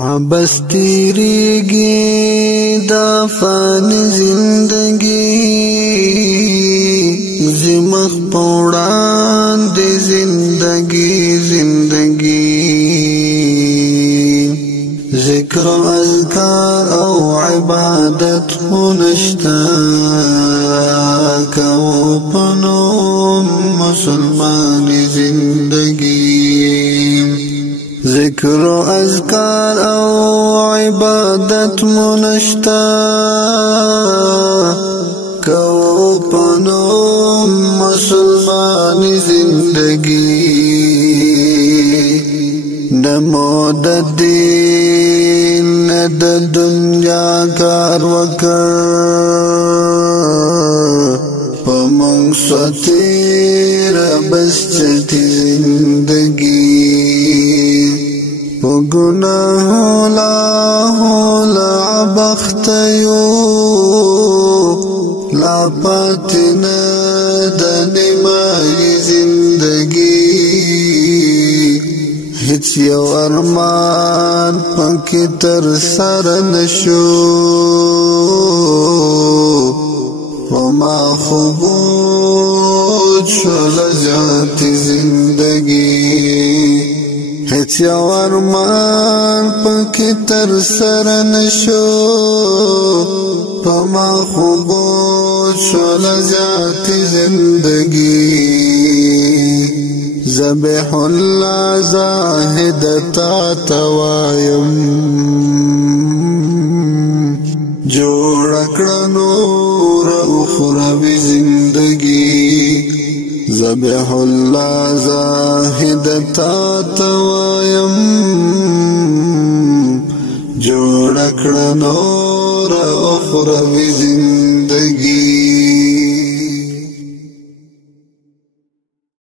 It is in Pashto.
عبس تیریگی دا فانی زندگی زمخ پوڑان دی زندگی ذکر و اذکار او عبادت نشتا کو پنوم مسلمان زندگی ذکر و اذکار او عبادت نشتا کو پنوم مسلمان زندگی نمو د دین د دنیا کار وکړ پمنګ سوتیر بس چټي زندگی په ګناه لا بخت یو لا پاتنه د نیمه زندگی هیڅ یو ارمان پکې تر سره نشو وما خوبود شل ذات زندگی هیڅ یو ارمان پکې تر سره نشو وما خوبود شل ذات زندگی ذبح الله زاهد تا توایم جوړ کړه نور اخروی زندگی ذبح الله زاهد تا توایم جوړ کړه نور اخروی زندگی